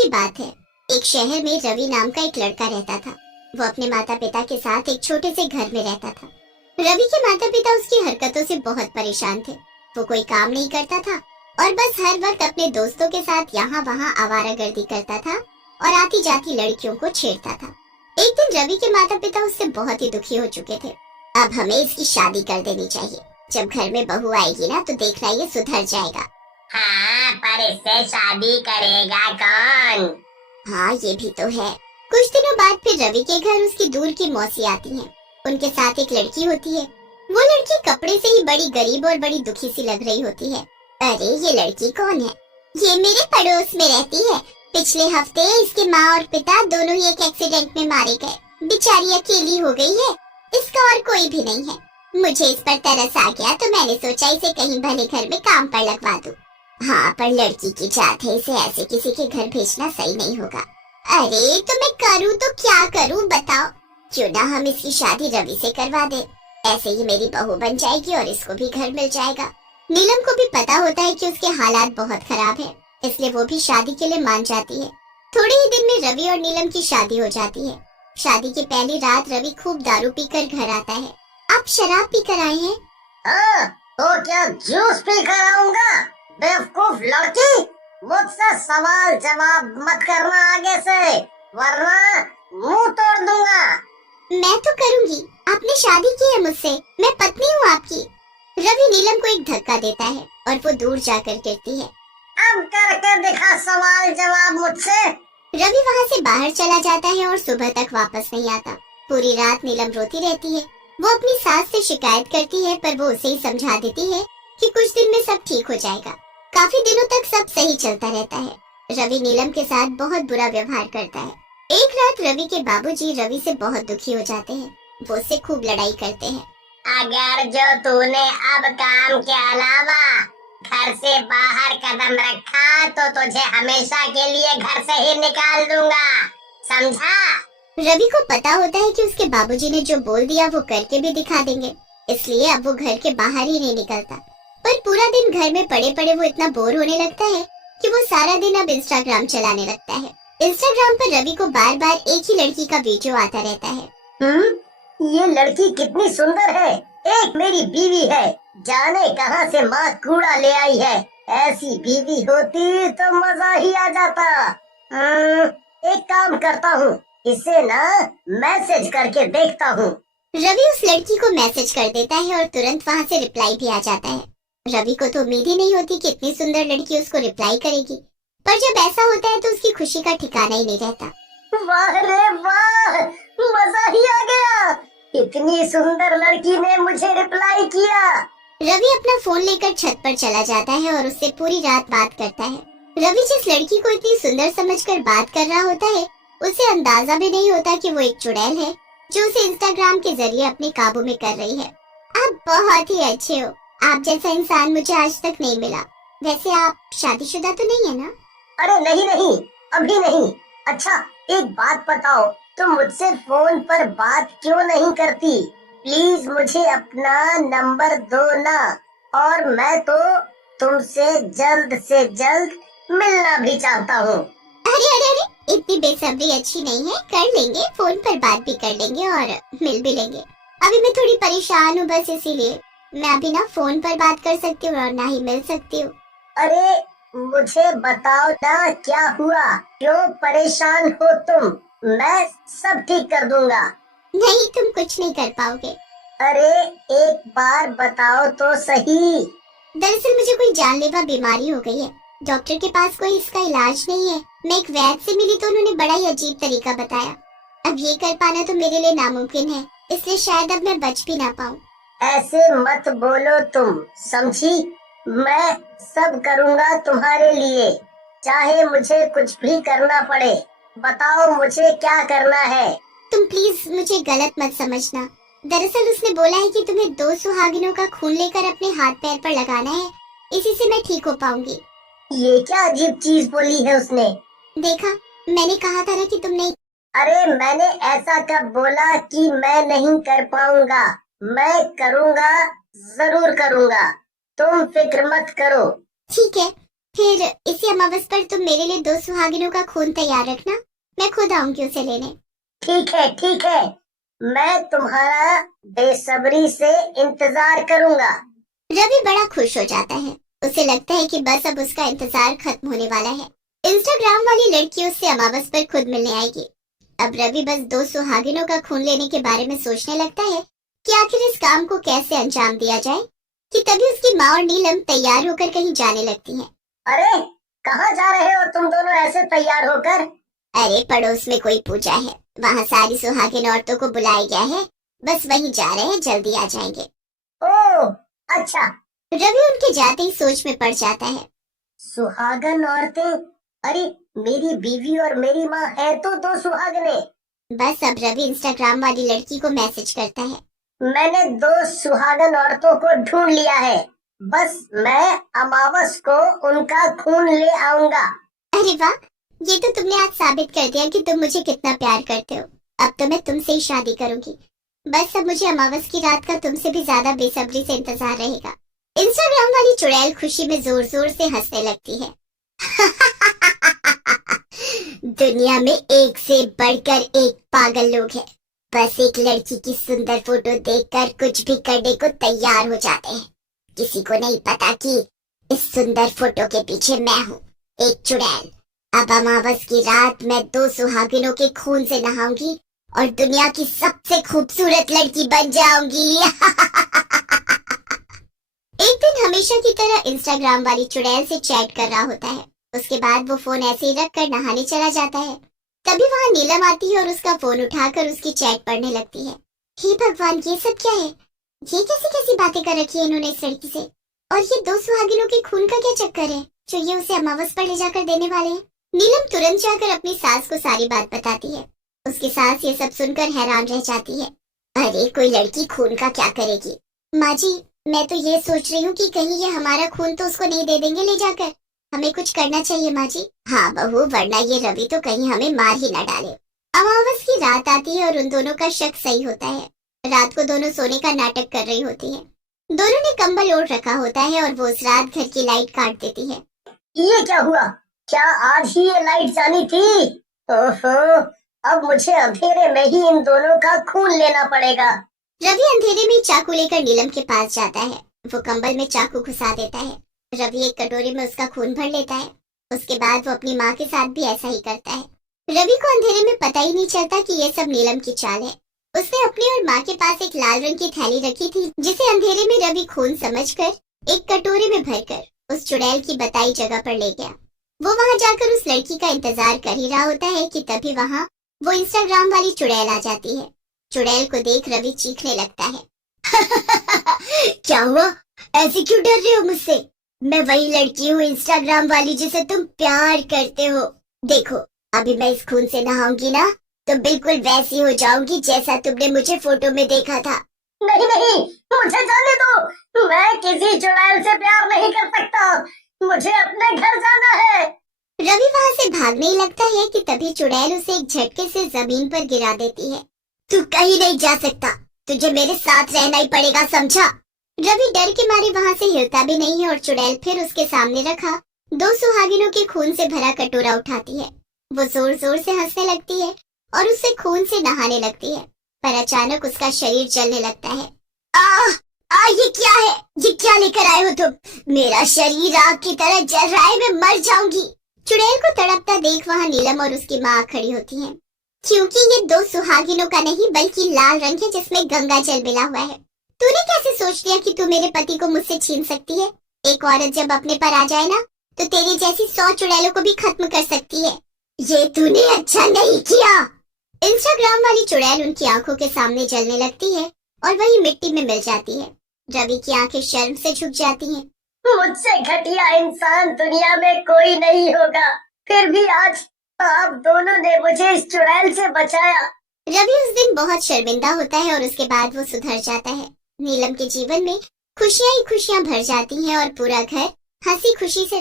की बात है। एक शहर में रवि नाम का एक लड़का रहता था। वो अपने माता पिता के साथ एक छोटे से घर में रहता था। रवि के माता पिता उसकी हरकतों से बहुत परेशान थे। वो कोई काम नहीं करता था और बस हर वक्त अपने दोस्तों के साथ यहाँ वहाँ आवारागर्दी करता था और आती जाती लड़कियों को छेड़ता था। एक दिन रवि के माता पिता उससे बहुत ही दुखी हो चुके थे। अब हमें इसकी शादी कर देनी चाहिए। जब घर में बहू आएगी ना तो देखना ये सुधर जाएगा। हाँ, पर इससे शादी करेगा कौन? हाँ, ये भी तो है। कुछ दिनों बाद फिर रवि के घर उसकी दूर की मौसी आती हैं। उनके साथ एक लड़की होती है। वो लड़की कपड़े से ही बड़ी गरीब और बड़ी दुखी सी लग रही होती है। अरे ये लड़की कौन है? ये मेरे पड़ोस में रहती है। पिछले हफ्ते इसके माँ और पिता दोनों ही एक एक्सीडेंट में मारे गए। बेचारी अकेली हो गई है। इसका और कोई भी नहीं है। मुझे इस पर तरस आ गया तो मैंने सोचा इसे कहीं भले घर में काम पर लगवा दूं। हाँ, पर लड़की की जात है, इसे ऐसे किसी के घर भेजना सही नहीं होगा। अरे तो मैं करूँ तो क्या करूँ बताओ? क्यों ना हम इसकी शादी रवि से करवा दे। ऐसे ही मेरी बहू बन जाएगी और इसको भी घर मिल जाएगा। नीलम को भी पता होता है कि उसके हालात बहुत खराब है, इसलिए वो भी शादी के लिए मान जाती है। थोड़े ही दिन में रवि और नीलम की शादी हो जाती है। शादी की पहली रात रवि खूब दारू पीकर घर आता है। आप शराब पीकर आए हैं? हाँ, तो क्या जूस पी कर आऊंगा? बेवकूफ लड़की, मुझसे सवाल जवाब मत करना आगे से, वरना मुंह तोड़ दूंगा। मैं तो करूंगी। आपने शादी की है मुझसे, मैं पत्नी हूँ आपकी। रवि नीलम को एक धक्का देता है और वो दूर जाकर गिरती है। अब करके दिखा सवाल जवाब मुझसे। रवि वहाँ से बाहर चला जाता है और सुबह तक वापस नहीं आता। पूरी रात नीलम रोती रहती है। वो अपनी सास से शिकायत करती है, पर वो उसे ही समझा देती है कि कुछ दिन में सब ठीक हो जाएगा। काफी दिनों तक सब सही चलता रहता है। रवि नीलम के साथ बहुत बुरा व्यवहार करता है। एक रात रवि के बाबूजी रवि से बहुत दुखी हो जाते हैं। वो उससे खूब लड़ाई करते हैं। अगर जो तूने अब काम के अलावा घर से बाहर कदम रखा तो तुझे हमेशा के लिए घर से ही निकाल दूंगा, समझा? रवि को पता होता है कि उसके बाबूजी ने जो बोल दिया वो करके भी दिखा देंगे, इसलिए अब वो घर के बाहर ही नहीं निकलता। पर पूरा दिन घर में पड़े पड़े वो इतना बोर होने लगता है कि वो सारा दिन अब इंस्टाग्राम चलाने लगता है। इंस्टाग्राम पर रवि को बार बार एक ही लड़की का वीडियो आता रहता है। ये लड़की कितनी सुंदर है, एक मेरी बीवी है। जाने कहां से माँ कूड़ा ले आई है। ऐसी बीवी होती तो मजा ही आ जाता। एक काम करता हूँ, इसे ना मैसेज करके देखता हूँ। रवि उस लड़की को मैसेज कर देता है और तुरंत वहाँ से रिप्लाई भी आ जाता है। रवि को तो उम्मीद ही नहीं होती कि इतनी सुंदर लड़की उसको रिप्लाई करेगी, पर जब ऐसा होता है तो उसकी खुशी का ठिकाना ही नहीं रहता। वाह रे वाह, मजा ही आ गया। इतनी सुंदर लड़की ने मुझे रिप्लाई किया। रवि अपना फोन लेकर छत पर चला जाता है और उससे पूरी रात बात करता है। रवि जिस लड़की को इतनी सुंदर समझकर बात कर रहा होता है, उसे अंदाजा भी नहीं होता कि वो एक चुड़ैल है जो उसे इंस्टाग्राम के जरिए अपने काबू में कर रही है। आप बहुत ही अच्छे हो। आप जैसा इंसान मुझे आज तक नहीं मिला। वैसे आप शादीशुदा तो नहीं है ना? अरे नहीं नहीं, अभी नहीं। अच्छा एक बात बताओ, तुम मुझसे फोन पर बात क्यों नहीं करती? प्लीज मुझे अपना नंबर दो ना, और मैं तो तुमसे जल्द से जल्द मिलना भी चाहता हूँ। अरे अरे अरे, इतनी बेसब्री अच्छी नहीं है। कर लेंगे, फोन पर बात भी कर लेंगे और मिल भी लेंगे। अभी मैं थोड़ी परेशान हूँ, बस इसीलिए मैं अभी ना फोन पर बात कर सकती हूँ और ना ही मिल सकती हूँ। अरे मुझे बताओ ना क्या हुआ, क्यों परेशान हो तुम? मैं सब ठीक कर दूंगा। नहीं, तुम कुछ नहीं कर पाओगे। अरे एक बार बताओ तो सही। दरअसल मुझे कोई जानलेवा बीमारी हो गई है। डॉक्टर के पास कोई इसका इलाज नहीं है। मैं एक वैद्य से मिली तो उन्होंने बड़ा ही अजीब तरीका बताया। अब ये कर पाना तो मेरे लिए नामुमकिन है, इसलिए शायद अब मैं बच भी ना पाऊँ। ऐसे मत बोलो तुम, समझी? मैं सब करूँगा तुम्हारे लिए, चाहे मुझे कुछ भी करना पड़े। बताओ मुझे क्या करना है? तुम प्लीज मुझे गलत मत समझना। दरअसल उसने बोला है कि तुम्हें 2 सुहागिनों का खून लेकर अपने हाथ पैर पर लगाना है, इसी से मैं ठीक हो पाऊंगी। ये क्या अजीब चीज बोली है उसने? देखा, मैंने कहा था ना कि तुम नहीं। अरे मैंने ऐसा कब बोला कि मैं नहीं कर पाऊंगा? मैं करूंगा, जरूर करूंगा, तुम फिक्र मत करो। ठीक है, फिर इसी अमावस पर तुम मेरे लिए 2 सुहागिनों का खून तैयार रखना, मैं खुद आऊंगी उसे लेने। ठीक है ठीक है, मैं तुम्हारा बेसब्री से इंतजार करूंगा। रवि बड़ा खुश हो जाता है। उसे लगता है कि बस अब उसका इंतजार खत्म होने वाला है। इंस्टाग्राम वाली लड़की उससे अमावस पर खुद मिलने आएगी। अब रवि बस 2 सुहागिनों का खून लेने के बारे में सोचने लगता है कि आखिर इस काम को कैसे अंजाम दिया जाए, कि तभी उसकी माँ और नीलम तैयार होकर कहीं जाने लगती हैं। अरे कहाँ जा रहे हो तुम दोनों ऐसे तैयार होकर? अरे पड़ोस में कोई पूजा है, वहाँ सारी सुहागिन औरतों को बुलाया गया है, बस वहीं जा रहे हैं, जल्दी आ जाएंगे। ओह अच्छा। रवि उनके जाते ही सोच में पड़ जाता है। सुहागन औरतें? अरे मेरी बीवी और मेरी माँ है तो 2 सुहागने। बस अब रवि इंस्टाग्राम वाली लड़की को मैसेज करता है। मैंने 2 सुहागन औरतों को ढूंढ लिया है, बस मैं अमावस को उनका खून ले आऊंगा। अरे वाह, ये तो तुमने आज साबित कर दिया कि तुम मुझे कितना प्यार करते हो। अब तो मैं तुमसे ही शादी करूंगी। बस अब मुझे अमावस की रात का तुमसे भी ज्यादा बेसब्री से इंतजार रहेगा। इंस्टाग्राम वाली चुड़ैल खुशी में जोर जोर से हंसने लगती है। दुनिया में एक से बढ़कर एक पागल लोग हैं। बस एक लड़की की सुंदर फोटो देखकर कुछ भी करने को तैयार हो जाते हैं। किसी को नहीं पता कि इस सुंदर फोटो के पीछे मैं हूँ, एक चुड़ैल। अब अमावस की रात मैं 2 सुहागिनों के खून से नहाऊंगी और दुनिया की सबसे खूबसूरत लड़की बन जाऊंगी। एक दिन हमेशा की तरह इंस्टाग्राम वाली चुड़ैल से चैट कर रहा होता है। उसके बाद वो फोन ऐसे ही रख कर नहाने चला जाता है। तभी वहाँ नीलम आती है और उसका फोन उठाकर उसकी चैट पढ़ने लगती है। हे भगवान, ये सब क्या है? ये कैसी कैसी बातें कर रखी है इन्होंने इस लड़की से? और ये 2 सुहागिनों के खून का क्या चक्कर है जो ये उसे अमावस पर ले जाकर देने वाले हैं? नीलम तुरंत जाकर अपनी सास को सारी बात बताती है। उसकी सास ये सब सुनकर हैरान रह जाती है। अरे कोई लड़की खून का क्या करेगी? माँ जी, मैं तो ये सोच रही हूँ कि कहीं ये हमारा खून तो उसको नहीं दे देंगे ले जाकर। हमें कुछ करना चाहिए माँ जी। हाँ बहू, वरना ये रवि तो कहीं हमें मार ही न डाले। अमावस की रात आती है और उन दोनों का शक सही होता है। रात को दोनों सोने का नाटक कर रही होती है। दोनों ने कंबल ओढ़ रखा होता है और वो उस रात घर की लाइट काट देती है। ये क्या हुआ? क्या आज ही ये लाइट जानी थी? ओहो, अब मुझे अंधेरे में ही इन दोनों का खून लेना पड़ेगा। रवि अंधेरे में चाकू लेकर नीलम के पास जाता है। वो कंबल में चाकू घुसा देता है। रवि एक कटोरी में उसका खून भर लेता है। उसके बाद वो अपनी माँ के साथ भी ऐसा ही करता है। रवि को अंधेरे में पता ही नहीं चलता कि ये सब नीलम की चाल है। उसने अपनी और माँ के पास एक लाल रंग की थैली रखी थी, जिसे अंधेरे में रवि खून समझकर एक कटोरे में भरकर उस चुड़ैल की बताई जगह पर ले गया। वो वहाँ जाकर उस लड़की का इंतजार कर ही रहा होता है कि तभी वहाँ वो इंस्टाग्राम वाली चुड़ैल आ जाती है। चुड़ैल को देख रवि चीखने लगता है। क्या हुआ? ऐसे क्यों डर रहे हो मुझसे? मैं वही लड़की हूँ इंस्टाग्राम वाली जिसे तुम प्यार करते हो। देखो, अभी मैं इस खून से नहाऊंगी ना तो बिल्कुल वैसी हो जाऊंगी जैसा तुमने मुझे फोटो में देखा था। नहीं नहीं, मुझे जाने दो। मैं किसी चुड़ैल से प्यार नहीं कर सकता। मुझे अपने घर जाना है। रवि वहाँ से भागने ही लगता है कि तभी चुड़ैल उसे एक झटके से जमीन पर गिरा देती है। तू कहीं नहीं जा सकता, तुझे मेरे साथ रहना ही पड़ेगा, समझा? रवि डर के मारे वहाँ से हिलता भी नहीं है और चुड़ैल फिर उसके सामने रखा 2 सुहागिनों के खून से भरा कटोरा उठाती है। वो जोर जोर से हंसने लगती है और उससे खून से नहाने लगती है, पर अचानक उसका शरीर जलने लगता है। ये क्या है? ये क्या लेकर आए हो तुम? मेरा शरीर आग की तरह जल रहा है, मैं मर जाऊंगी। चुड़ैल को तड़पता देख वहाँ नीलम और उसकी माँ खड़ी होती हैं, क्योंकि ये 2 सुहागिनों का नहीं बल्कि लाल रंग है जिसमें गंगा जल मिला हुआ है। तूने कैसे सोच लिया कि तू मेरे पति को मुझसे छीन सकती है? एक औरत जब अपने पर आ जाए ना तो तेरी जैसी 100 चुड़ैलों को भी खत्म कर सकती है। ये तूने अच्छा नहीं किया। इंस्टाग्राम वाली चुड़ैल उनकी आंखों के सामने जलने लगती है और वही मिट्टी में मिल जाती है। रवि की आंखें शर्म से झुक जाती हैं। मुझसे घटिया इंसान दुनिया में कोई नहीं होगा। फिर भी आज आप दोनों ने मुझे इस चुड़ैल से बचाया। रवि उस दिन बहुत शर्मिंदा होता है और उसके बाद वो सुधर जाता है। नीलम के जीवन में खुशियां ही खुशियां भर जाती हैं और पूरा घर हंसी खुशी से